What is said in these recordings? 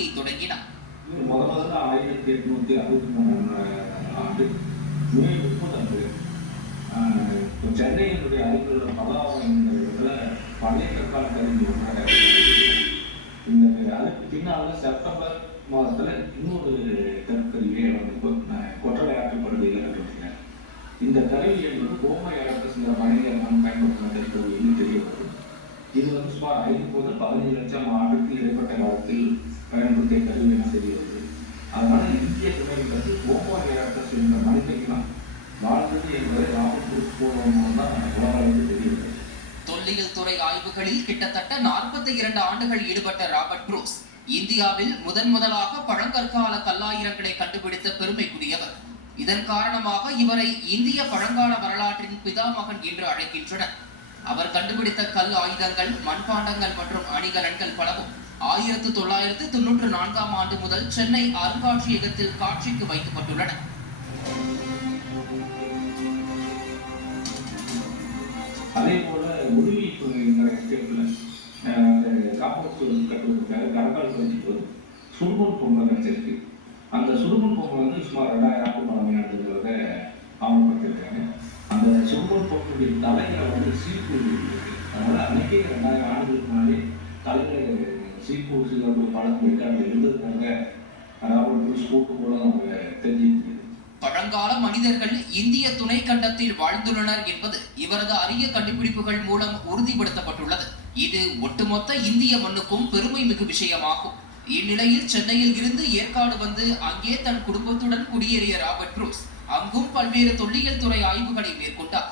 பணியை தொடங்கினார். முதல்ல 1863 மே 30 சென்னையினுடைய அருகில் பல்லாவரம் என்ற இடத்துல பழைய கற்கால கருவி அதுக்கு பின்னால செப்டம்பர் மாதத்துல இன்னொரு கற்கருவியை கொற்றலை ஆற்றுப்படுகையில் கண்டுபிடிக்கிறேன். இந்த கருவி என்பது கோமை அடக்க சில வணிகர்கள் பயன்படுத்தின கற்கருவின்னு தெரிய வரும். இது சுமார் 5 முதல் 15 லட்சம் ஆண்டுக்கு இடைப்பட்ட காலத்தில் பயன்படுத்திய கருவி என தெரிய வருது. அதனால இந்திய துணைகளுக்கு கோமை அடக்க என்ற மனிதர்களும் வாழ்ந்தது என்பதை ராபர்ட் புரூஸ் மூலம் தான் உலகளவுக்கு தெரிய வருது. தொல்லியல் துறை ஆய்வுகளில் கிட்டத்தட்ட 42 ஆண்டுகள் ஈடுபட்ட ராபர்ட் புரூஸ் இந்தியாவில் முதலாக பழங்கற்கால கல்லாயிரங்களை கண்டுபிடித்த பெருமைக்குரியவர். இதன் காரணமாக இவரை இந்திய பழங்கால வரலாற்றின் பிதாமகன் என்று அழைக்கின்றனர். அவர் கண்டுபிடித்த கல் ஆயுதங்கள், மண்பாண்டங்கள் மற்றும் அணிகலன்கள் பலவும் 1994 ஆண்டு முதல் சென்னை அருங்காட்சியகத்தில் காட்சிக்கு வைக்கப்பட்டுள்ளன. அதே போல உடுவிங்கிற எஸ்டேட்ல காப்போஸ் கட்டுவதற்காக கரகால் பகுதிக்கு சுடுமண் பொங்கல் கிடைச்சிருக்கு. அந்த சுடுமண் பொங்கல் சுமார் 2000 ஆண்டு பழமையானதுங்கிறத ஆவணப்படுத்திருக்காங்க. அந்த சுடுமண் பொங்கலுடைய தலையில சீப்பு இருக்கு. அதனால அன்னைக்கே 2000 ஆண்டுகளுக்கு முன்னாடி தலையில சீப்பு ஒரு பழம் இருக்காங்க இருந்ததுக்காக ராபர்ட் புரூஸ் கூட்டு போல அவங்க தெரிஞ்சுக்கிட்டு. பழங்கால மனிதர்கள் இந்திய துணை கண்டத்தில் வாழ்ந்துள்ளனர் என்பது இவரது அரிய கண்டுபிடிப்புகள் மூலம் உறுதிப்படுத்தப்பட்டுள்ளது. இது ஒட்டுமொத்த இந்திய மண்ணுக்கும் பெருமை மிகு விஷயமாகும். இந்நிலையில் சென்னையில் இருந்து ஏற்காடு வந்து அங்கே தன் குடும்பத்துடன் குடியேறிய ராபர்ட் புரூஸ் அங்கும் பல்வேறு தொல்லியல் துறை ஆய்வுகளை மேற்கொண்டார்.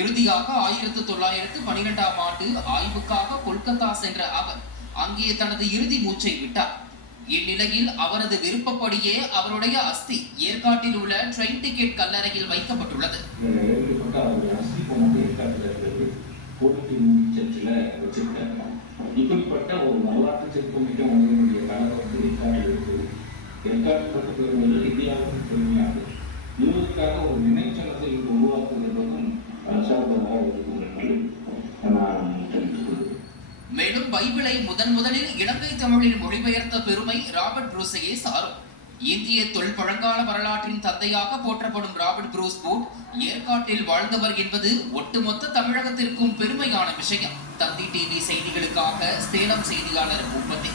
இறுதியாக 1912 ஆண்டு ஆய்வுக்காக கொல்கத்தா சென்ற அவர் அங்கே தனது இறுதி மூச்சை விட்டார். இந்நிலையில் அவரது விருப்பப்படியே அவருடைய அஸ்தி ஏற்காட்டில் உள்ள ட்ரெயின் டிக்கெட் கல்லறையில் வைக்கப்பட்டுள்ளது. இப்படிப்பட்ட ஒரு வரலாற்று சிற்பமிக்க மனிதனுடைய கலவை ஏற்காட்டில் இருக்குது. ஏற்காட்டு பெருமையில் இந்தியாவுக்கு பெருமையாகும். இவருக்காக ஒரு நினைச்சலத்தை உருவாக்குவது என்பதும் சிறப்பாக இருக்கும் என்று நான் தெரிவித்துக் கொள்கிறேன். மேலும் பைபிளை முதலில் இலங்கை தமிழில் மொழிபெயர்த்த பெருமை ராபர்ட் புரூஸையே சாரும். இந்திய தொல்பழங்கால வரலாற்றின் தந்தையாக போற்றப்படும் ராபர்ட் புரூஸ் போட் ஏற்காட்டில் வாழ்ந்தவர் என்பது ஒட்டுமொத்த தமிழகத்திற்கும் பெருமையான விஷயம். தந்தி டிவி செய்திகளுக்காக சேலம் செய்தியாளர் பூபதி.